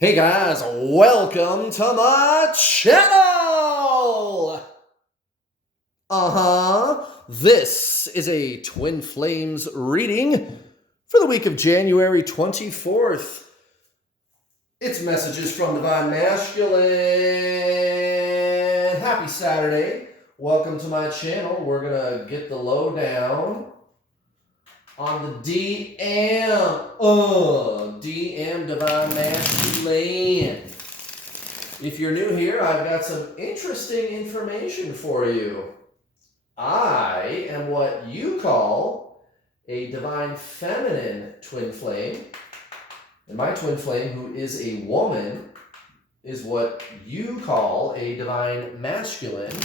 Hey guys, welcome to my channel! This is a Twin Flames reading for the week of January 24th. It's messages from Divine Masculine. Happy Saturday. Welcome to my channel. We're going to get the lowdown on the DM Divine Masculine. If you're new here, I've got some interesting information for you. I am what you call a Divine Feminine Twin Flame, and my Twin Flame, who is a woman, is what you call a Divine Masculine.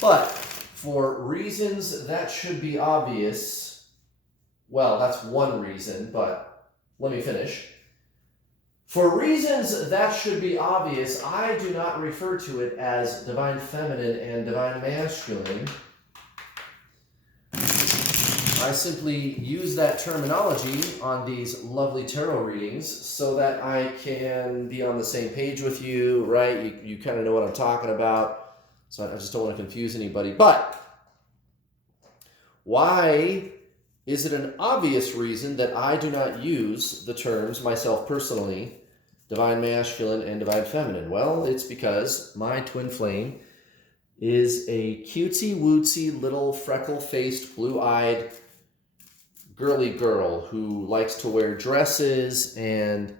But for reasons that should be obvious, well, that's one reason, but let me finish. For reasons that should be obvious, I do not refer to it as Divine Feminine and Divine Masculine. I simply use that terminology on these lovely tarot readings so that I can be on the same page with you, right? You kind of know what I'm talking about. So I just don't want to confuse anybody. But why is it an obvious reason that I do not use the terms, myself personally, Divine Masculine and Divine Feminine? Well, it's because my Twin Flame is a cutesy-wootsy little freckle-faced, blue-eyed, girly girl who likes to wear dresses and,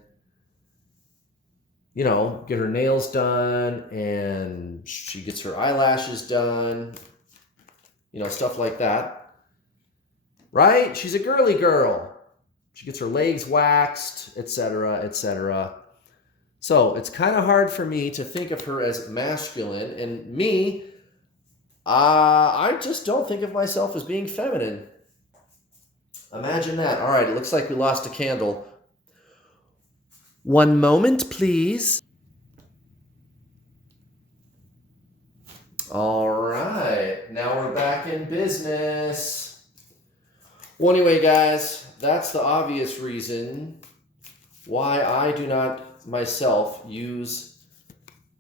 you know, get her nails done, and she gets her eyelashes done, you know, stuff like that. Right? She's a girly girl. She gets her legs waxed, etc., etc. So it's kind of hard for me to think of her as masculine, and me, I just don't think of myself as being feminine. Imagine that. All right, it looks like we lost a candle. One moment, please. All right, now we're back in business. Well, anyway, guys, that's the obvious reason why I do not myself use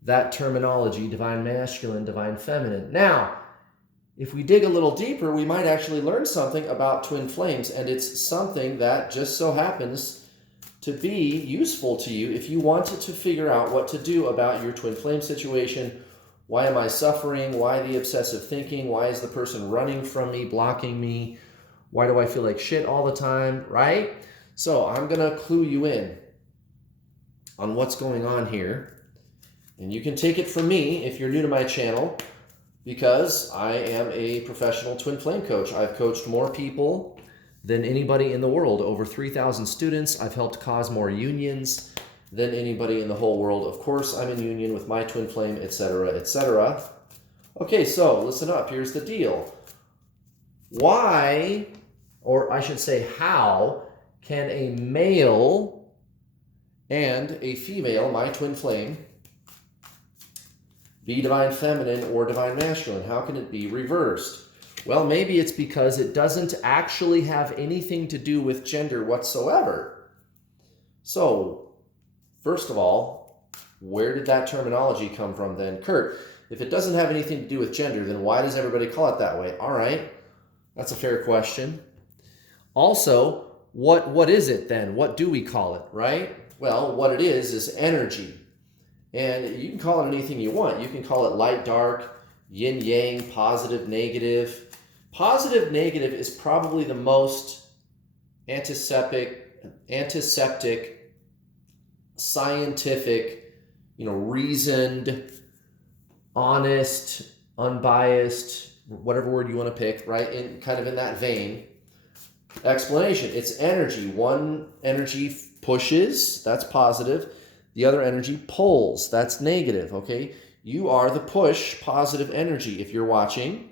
that terminology, Divine Masculine, Divine Feminine. Now, if we dig a little deeper, we might actually learn something about Twin Flames, and it's something that just so happens to be useful to you if you wanted to figure out what to do about your Twin Flame situation. Why am I suffering? Why the obsessive thinking? Why is the person running from me, blocking me? Why do I feel like shit all the time, right? So I'm going to clue you in on what's going on here. And you can take it from me if you're new to my channel, because I am a professional Twin Flame coach. I've coached more people than anybody in the world, over 3,000 students. I've helped cause more unions than anybody in the whole world. Of course, I'm in union with my Twin Flame, etc., etc. Okay, so listen up. Here's the deal. Why, or I should say how, can a male and a female, my Twin Flame, be Divine Feminine or Divine Masculine? How can it be reversed? Well, maybe it's because it doesn't actually have anything to do with gender whatsoever. So, first of all, where did that terminology come from then? Kurt, if it doesn't have anything to do with gender, then why does everybody call it that way? All right, that's a fair question. Also, what is it then? What do we call it, right? Well, what it is energy. And you can call it anything you want. You can call it light, dark, yin, yang, positive, negative. Positive, negative is probably the most antiseptic, scientific, reasoned, honest, unbiased, whatever word you want to pick, right? Kind of in that vein. Explanation. It's energy. One energy pushes, that's positive. The other energy pulls, that's negative, okay? You are the push, positive energy. If you're watching,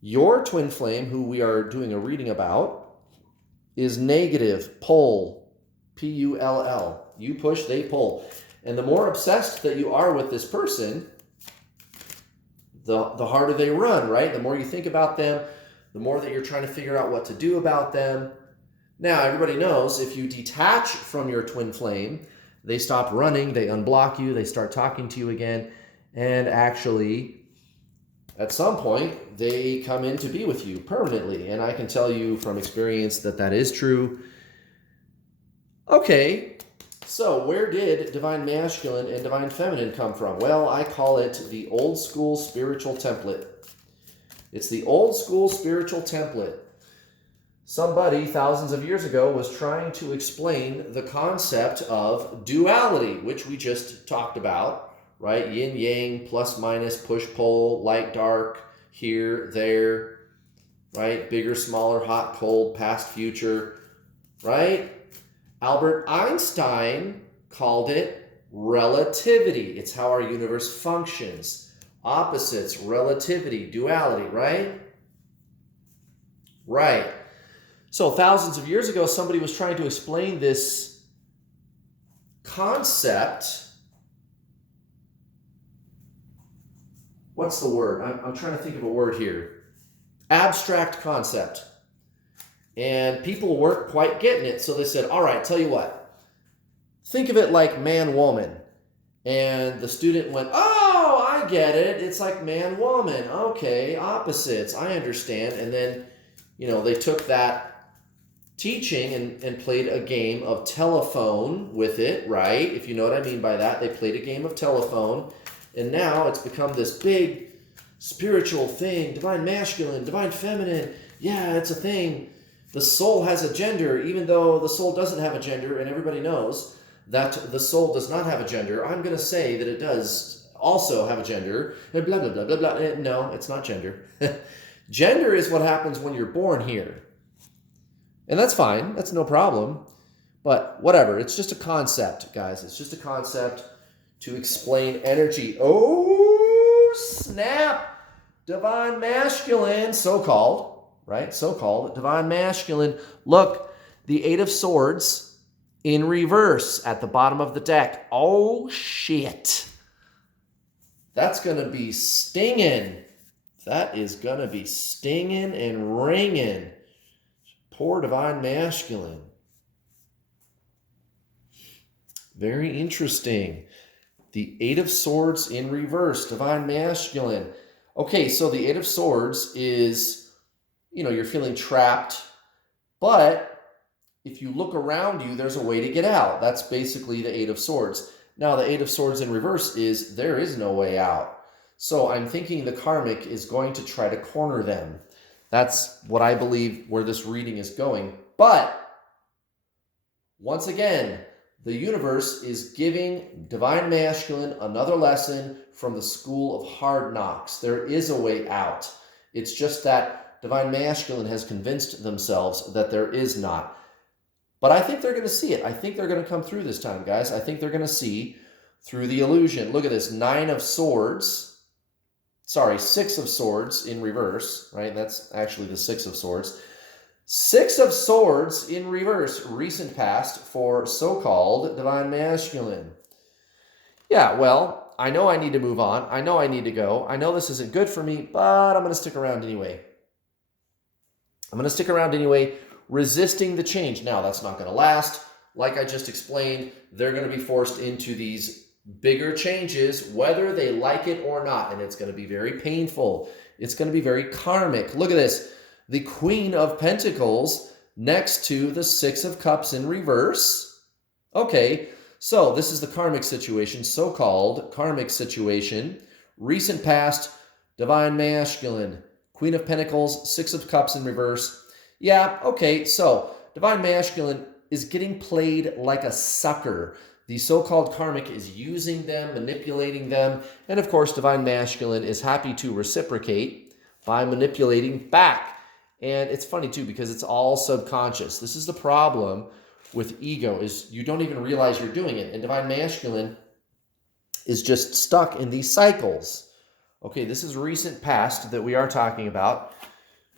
your Twin Flame, who we are doing a reading about, is negative, pull, P-U-L-L. You push, they pull. And the more obsessed that you are with this person, the harder they run, right? The more you think about them, the more that you're trying to figure out what to do about them. Now, everybody knows if you detach from your twin flame, they stop running, they unblock you, they start talking to you again, and actually, at some point, they come in to be with you permanently. And I can tell you from experience that that is true. Okay, so where did Divine Masculine and Divine Feminine come from? Well, I call it the old school spiritual template. It's the old school spiritual template. Somebody thousands of years ago was trying to explain the concept of duality, which we just talked about, right? Yin, yang, plus, minus, push, pull, light, dark, here, there, right? Bigger, smaller, hot, cold, past, future, right? Albert Einstein called it relativity. It's how our universe functions. Opposites, relativity, duality, right? Right. So thousands of years ago, somebody was trying to explain this concept. What's the word? I'm trying to think of a word here. Abstract concept. And people weren't quite getting it. So they said, all right, tell you what. Think of it like man-woman. And the student went, oh, I get it. It's like man-woman. Okay, opposites. I understand. And then, they took that teaching and played a game of telephone with it, right? If you know what I mean by that, they played a game of telephone, and now it's become this big spiritual thing, divine masculine, divine feminine. Yeah, it's a thing. The soul has a gender, even though the soul doesn't have a gender, and everybody knows that the soul does not have a gender. I'm going to say that it does also have a gender, and blah, blah, blah, blah, blah. No, it's not gender. Gender is what happens when you're born here. And that's fine. That's no problem. But whatever. It's just a concept, guys. It's just a concept to explain energy. Oh, snap. Divine masculine, so-called, right? So-called. Divine masculine. Look, the Eight of Swords in reverse at the bottom of the deck. Oh, shit. That's going to be stinging. That is going to be stinging and ringing. Poor divine masculine. Very interesting. The Eight of Swords in reverse, divine masculine. Okay, so the Eight of Swords is, you're feeling trapped, but if you look around you, there's a way to get out. That's basically the Eight of Swords. Now, the Eight of Swords in reverse is there is no way out. So I'm thinking the Karmic is going to try to corner them. That's what I believe where this reading is going. But, once again, the universe is giving divine masculine another lesson from the school of hard knocks. There is a way out. It's just that divine masculine has convinced themselves that there is not. But I think they're going to see it. I think they're going to come through this time, guys. I think they're going to see through the illusion. Look at this, Nine of Swords. Sorry, Six of Swords in reverse, right? That's actually the Six of Swords. Six of Swords in reverse, recent past for so-called divine masculine. Yeah, well, I know I need to move on. I know I need to go. I know this isn't good for me, but I'm going to stick around anyway. I'm going to stick around anyway, resisting the change. Now, that's not going to last. Like I just explained, they're going to be forced into these bigger changes, whether they like it or not. And it's going to be very painful. It's going to be very karmic. Look at this. The Queen of Pentacles next to the Six of Cups in reverse. Okay, so this is the karmic situation, so-called karmic situation. Recent past, divine masculine. Queen of Pentacles, Six of Cups in reverse. Yeah, okay, so divine masculine is getting played like a sucker. The so-called karmic is using them, manipulating them, and of course, divine masculine is happy to reciprocate by manipulating back. And it's funny too, because it's all subconscious. This is the problem with ego, is you don't even realize you're doing it. And divine masculine is just stuck in these cycles. Okay, this is recent past that we are talking about,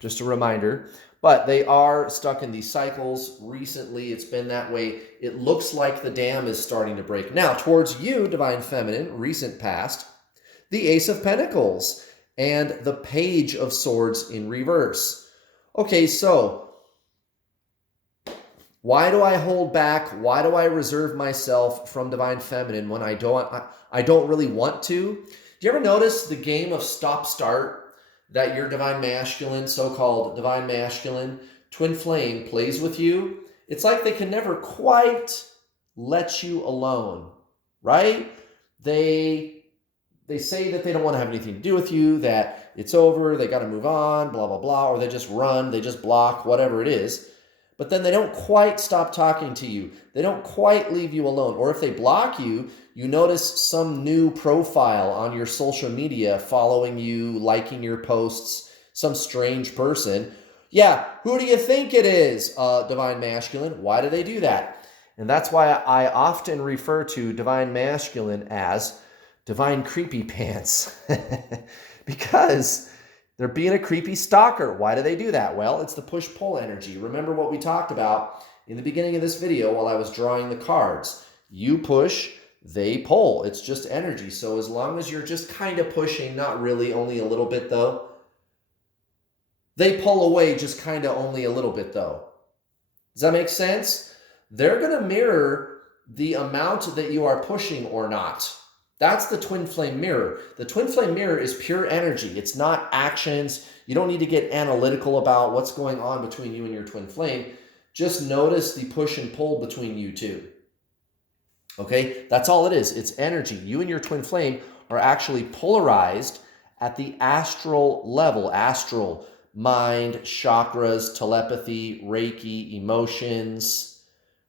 just a reminder. But they are stuck in these cycles. Recently, it's been that way. It looks like the dam is starting to break. Now, towards you, divine feminine, recent past, the Ace of Pentacles and the Page of Swords in reverse. Okay, so Why do I hold back? Why do I reserve myself from divine feminine when I don't really want to? Do you ever notice the game of stop start that your divine masculine, so-called divine masculine, twin flame plays with you? It's like they can never quite let you alone, right? They say that they don't want to have anything to do with you, that it's over, they got to move on, blah, blah, blah, or they just run, they just block, whatever it is. But then they don't quite stop talking to you. They don't quite leave you alone. Or if they block you, you notice some new profile on your social media following you, liking your posts, some strange person. Yeah, who do you think it is, divine masculine? Why do they do that? And that's why I often refer to divine masculine as divine creepy pants. Because they're being a creepy stalker. Why do they do that? Well, it's the push-pull energy. Remember what we talked about in the beginning of this video while I was drawing the cards. You push, they pull. It's just energy. So as long as you're just kind of pushing, not really, only a little bit though, they pull away just kind of only a little bit though. Does that make sense? They're going to mirror the amount that you are pushing or not. That's the twin flame mirror. The twin flame mirror is pure energy. It's not actions. You don't need to get analytical about what's going on between you and your twin flame. Just notice the push and pull between you two. Okay, that's all it is. It's energy. You and your twin flame are actually polarized at the astral level. Astral, mind, chakras, telepathy, Reiki, emotions,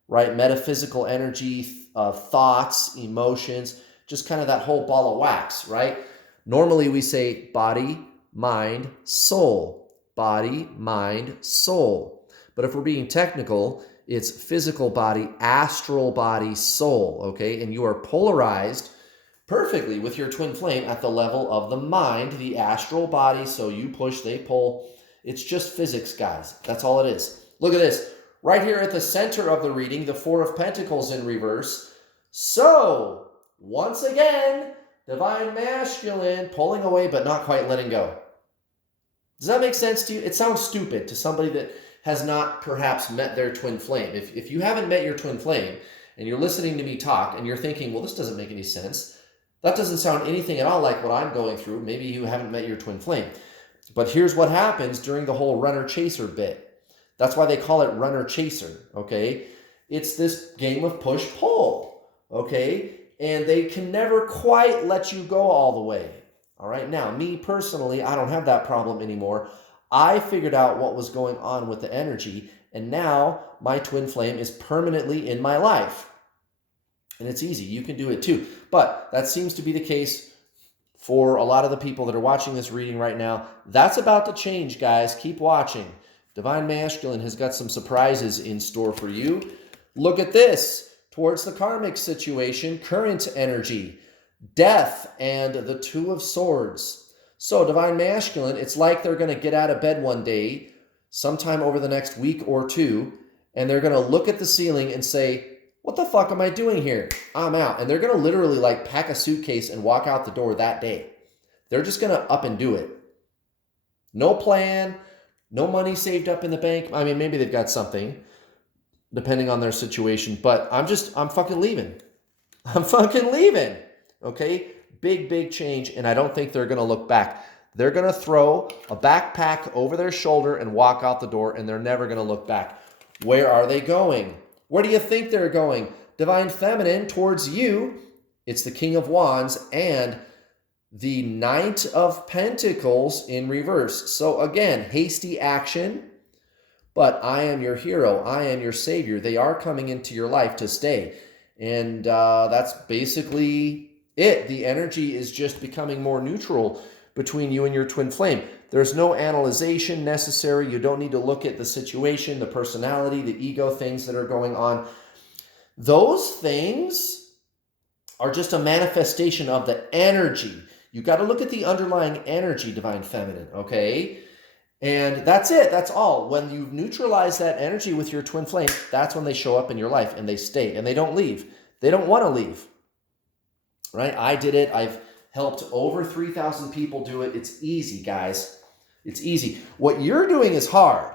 right? Metaphysical energy, thoughts, emotions. Just kind of that whole ball of wax, right? Normally we say body, mind, soul. Body, mind, soul. But if we're being technical, it's physical body, astral body, soul, okay? And you are polarized perfectly with your twin flame at the level of the mind, the astral body. So you push, they pull. It's just physics, guys. That's all it is. Look at this. Right here at the center of the reading, the Four of Pentacles in reverse. So once again, divine masculine, pulling away but not quite letting go. Does that make sense to you? It sounds stupid to somebody that has not perhaps met their twin flame. If you haven't met your twin flame and you're listening to me talk and you're thinking, well, this doesn't make any sense. That doesn't sound anything at all like what I'm going through. Maybe you haven't met your twin flame. But here's what happens during the whole runner-chaser bit. That's why they call it runner-chaser, okay? It's this game of push-pull, okay? And they can never quite let you go all the way. All right, now, me personally, I don't have that problem anymore. I figured out what was going on with the energy, and now my twin flame is permanently in my life. And it's easy. You can do it too. But that seems to be the case for a lot of the people that are watching this reading right now. That's about to change, guys. Keep watching. Divine Masculine has got some surprises in store for you. Look at this. Towards the karmic situation, current energy, death, and the Two of Swords. So divine masculine, it's like they're going to get out of bed one day, sometime over the next week or two, and they're going to look at the ceiling and say, what the fuck am I doing here? I'm out. And they're going to literally like pack a suitcase and walk out the door that day. They're just going to up and do it. No plan, no money saved up in the bank. I mean, maybe they've got something, depending on their situation, but I'm fucking leaving. I'm fucking leaving, okay? Big change, and I don't think they're going to look back. They're going to throw a backpack over their shoulder and walk out the door, and they're never going to look back. Where are they going? Where do you think they're going? Divine Feminine, towards you. It's the King of Wands and the Knight of Pentacles in reverse. So again, hasty action. But I am your hero. I am your savior. They are coming into your life to stay. And that's basically it. The energy is just becoming more neutral between you and your twin flame. There's no analyzation necessary. You don't need to look at the situation, the personality, the ego things that are going on. Those things are just a manifestation of the energy. You got to look at the underlying energy, Divine Feminine, okay? And that's it. That's all. When you neutralize that energy with your twin flame, that's when they show up in your life and they stay and they don't leave. They don't want to leave, right? I did it. I've helped over 3,000 people do it. It's easy, guys. It's easy. What you're doing is hard,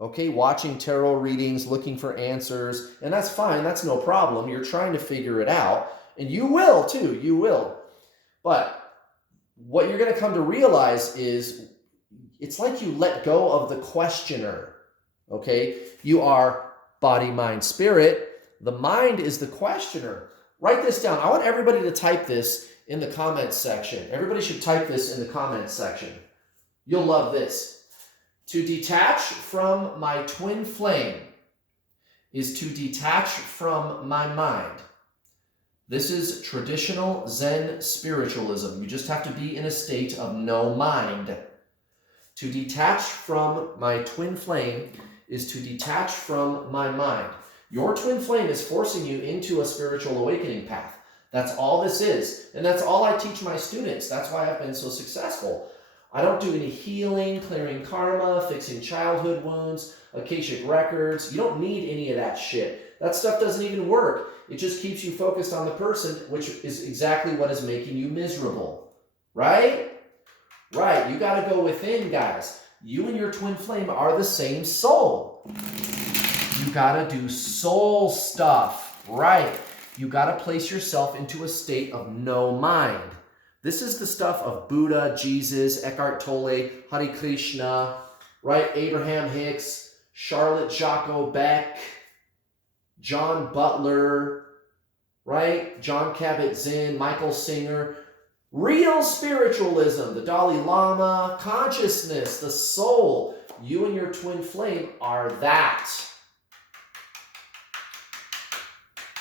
okay, watching tarot readings, looking for answers, and that's fine, that's no problem. You're trying to figure it out, and you will too, you will. But what you're going to come to realize is it's like you let go of the questioner, okay? You are body, mind, spirit. The mind is the questioner. Write this down. I want everybody to type this in the comments section. Everybody should type this in the comments section. You'll love this. To detach from my twin flame is to detach from my mind. This is traditional Zen spiritualism. You just have to be in a state of no mind. To detach from my twin flame is to detach from my mind. Your twin flame is forcing you into a spiritual awakening path. That's all this is. And that's all I teach my students. That's why I've been so successful. I don't do any healing, clearing karma, fixing childhood wounds, Akashic records. You don't need any of that shit. That stuff doesn't even work. It just keeps you focused on the person, which is exactly what is making you miserable. Right? Right. You got to go within, guys. You and your twin flame are the same soul. You got to do soul stuff. Right. You got to place yourself into a state of no mind. This is the stuff of Buddha, Jesus, Eckhart Tolle, Hare Krishna, right? Abraham Hicks, Charlotte Jacques Beck, John Butler, right? John Kabat-Zinn, Michael Singer. Real spiritualism, the Dalai Lama, consciousness, the soul. You and your twin flame are that.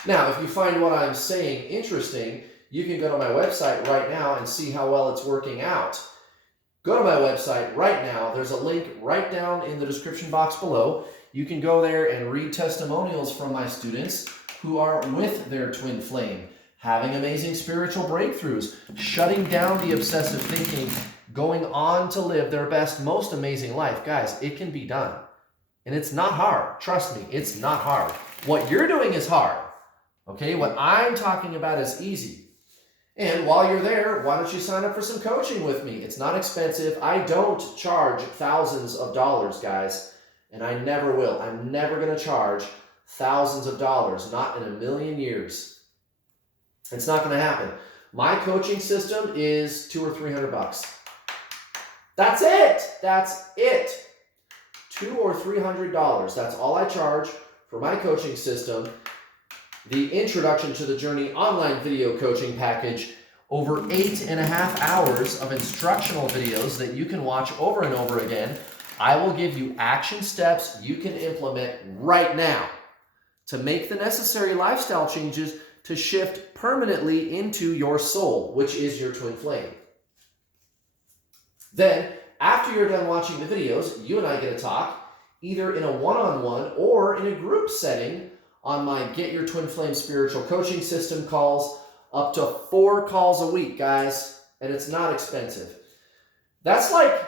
Now, if you find what I'm saying interesting, you can go to my website right now and see how well it's working out. Go to my website right now. There's a link right down in the description box below. You can go there and read testimonials from my students who are with their twin flame, having amazing spiritual breakthroughs, shutting down the obsessive thinking, going on to live their best, most amazing life. Guys, it can be done. And it's not hard. Trust me, it's not hard. What you're doing is hard. Okay, what I'm talking about is easy. And while you're there, why don't you sign up for some coaching with me? It's not expensive. I don't charge thousands of dollars, guys, and I never will. I'm never going to charge thousands of dollars, not in a million years. It's not going to happen. My coaching system is $200 or $300. That's it. That's it. $200 or $300. That's all I charge for my coaching system. The Introduction to the Journey online video coaching package, over 8.5 hours of instructional videos that you can watch over and over again. I will give you action steps you can implement right now to make the necessary lifestyle changes to shift permanently into your soul, which is your twin flame. Then, after you're done watching the videos, you and I get to talk, either in a one-on-one or in a group setting, on my Get Your Twin Flame Spiritual Coaching System calls, up to 4 calls a week, guys, and it's not expensive. That's like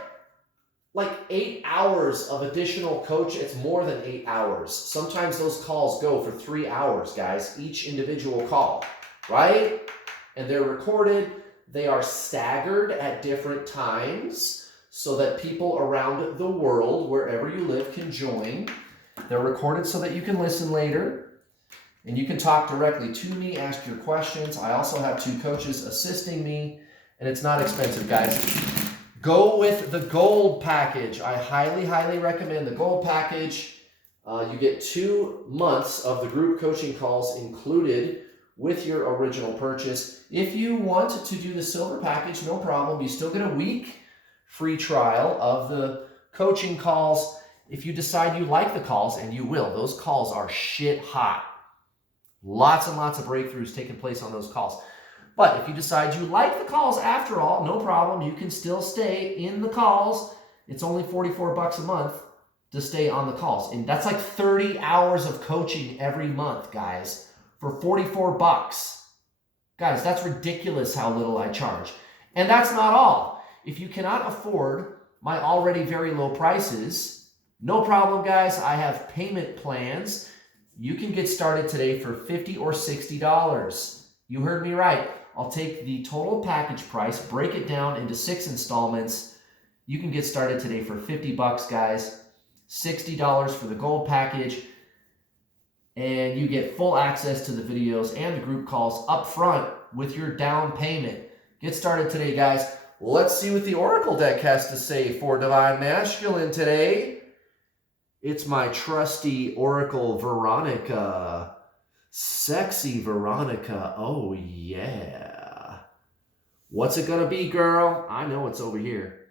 8 hours of additional coach. It's more than 8 hours. Sometimes those calls go for 3 hours, guys, each individual call, right? And they're recorded. They are staggered at different times so that people around the world, wherever you live, can join. They're recorded so that you can listen later and you can talk directly to me, ask your questions. I also have 2 coaches assisting me, and it's not expensive, guys. Go with the gold package. I highly, highly recommend the gold package. You get 2 months of the group coaching calls included with your original purchase. If you want to do the silver package, no problem. You still get a week free trial of the coaching calls. If you decide you like the calls, and you will, those calls are shit hot. Lots and lots of breakthroughs taking place on those calls. But if you decide you like the calls after all, no problem. You can still stay in the calls. It's only $44 a month to stay on the calls. And that's like 30 hours of coaching every month, guys, for $44. Guys, that's ridiculous how little I charge. And that's not all. If you cannot afford my already very low prices, no problem, guys. I have payment plans. You can get started today for $50 or $60. You heard me right. I'll take the total package price, break it down into 6 installments. You can get started today for $50, guys. $60 for the gold package. And you get full access to the videos and the group calls up front with your down payment. Get started today, guys. Let's see what the Oracle deck has to say for Divine Masculine today. It's my trusty Oracle Veronica. Sexy Veronica. Oh, yeah. What's it going to be, girl? I know it's over here.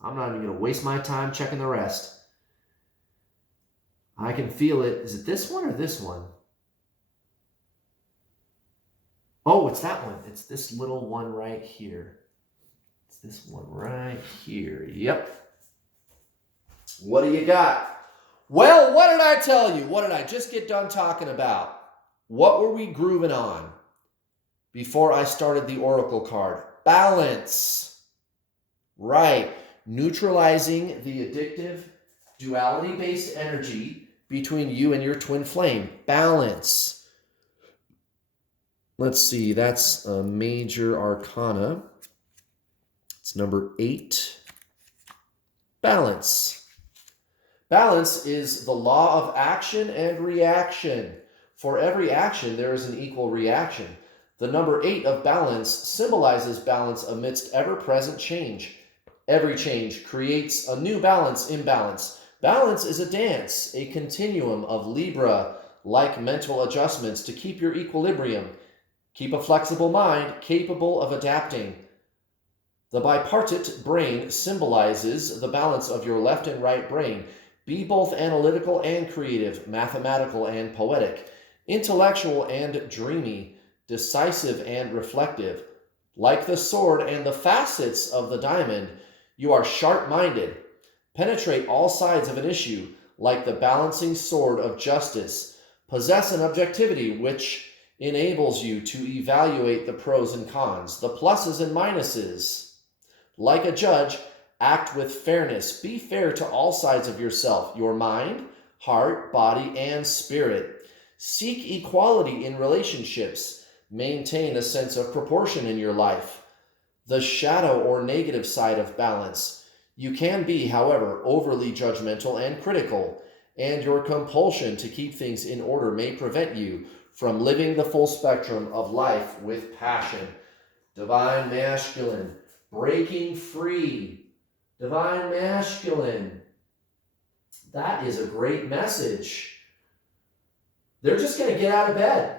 I'm not even going to waste my time checking the rest. I can feel it. Is it this one or this one? Oh, it's that one. It's this little one right here. It's this one right here. Yep. What do you got? Well, what did I tell you? What did I just get done talking about? What were we grooving on before I started the Oracle card? Balance. Right. Neutralizing the addictive, duality-based energy between you and your twin flame. Balance. Let's see. That's a major arcana. It's number 8. Balance. Balance is the law of action and reaction. For every action, there is an equal reaction. The number 8 of balance symbolizes balance amidst ever-present change. Every change creates a new imbalance. Balance is a dance, a continuum of Libra-like mental adjustments to keep your equilibrium. Keep a flexible mind capable of adapting. The bipartite brain symbolizes the balance of your left and right brain. Be both analytical and creative, mathematical and poetic, intellectual and dreamy, decisive and reflective. Like the sword and the facets of the diamond, you are sharp-minded. Penetrate all sides of an issue like the balancing sword of justice. Possess an objectivity which enables you to evaluate the pros and cons, the pluses and minuses. Like a judge, act with fairness. Be fair to all sides of yourself, your mind, heart, body, and spirit. Seek equality in relationships. Maintain a sense of proportion in your life. The shadow or negative side of balance. You can be, however, overly judgmental and critical, and your compulsion to keep things in order may prevent you from living the full spectrum of life with passion. Divine Masculine, breaking free. Divine Masculine. That is a great message. They're just going to get out of bed.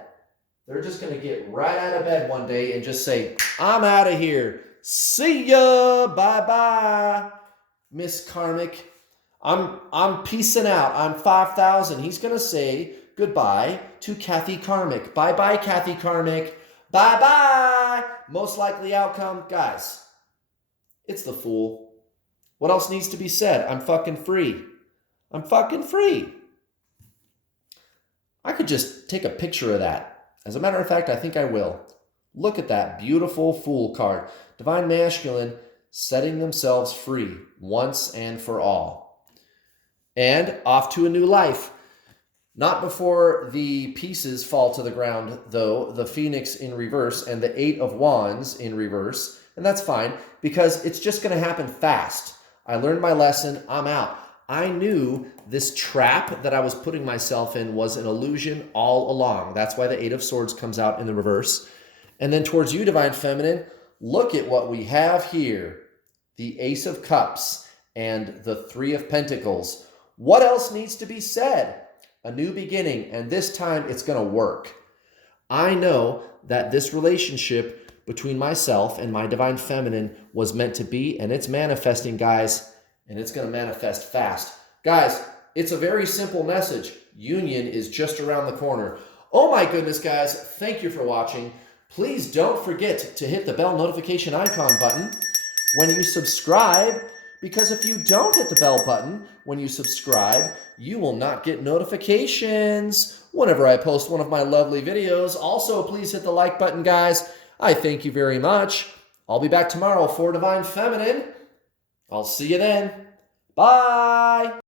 They're just going to get right out of bed one day and just say, I'm out of here. See ya. Bye-bye, Miss Karmic. I'm peacing out. I'm 5,000. He's going to say goodbye to Kathy Karmic. Bye-bye, Kathy Karmic. Bye-bye. Most likely outcome, guys, it's the Fool. What else needs to be said? I'm fucking free. I'm fucking free. I could just take a picture of that. As a matter of fact, I think I will. Look at that beautiful Fool card. Divine Masculine setting themselves free once and for all. And off to a new life. Not before the pieces fall to the ground, though, the Phoenix in reverse and the 8 of Wands in reverse. And that's fine, because it's just going to happen fast. I learned my lesson. I'm out. I knew this trap that I was putting myself in was an illusion all along. That's why the 8 of Swords comes out in the reverse. And then towards you, Divine Feminine, look at what we have here. The Ace of Cups and the 3 of Pentacles. What else needs to be said? A new beginning, and this time it's going to work. I know that this relationship between myself and my Divine Feminine was meant to be, and it's manifesting, guys. And it's going to manifest fast. Guys, it's a very simple message. Union is just around the corner. Oh my goodness, guys. Thank you for watching. Please don't forget to hit the bell notification icon button when you subscribe, because if you don't hit the bell button when you subscribe, you will not get notifications whenever I post one of my lovely videos. Also, please hit the like button, guys. I thank you very much. I'll be back tomorrow for Divine Feminine. I'll see you then. Bye.